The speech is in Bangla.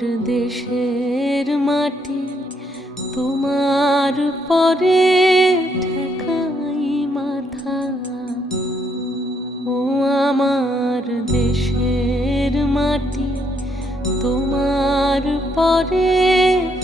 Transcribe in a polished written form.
দেশের মাটি তোমার পরে ঠেকাই মাথা। ও আমার দেশের মাটি তোমার পরে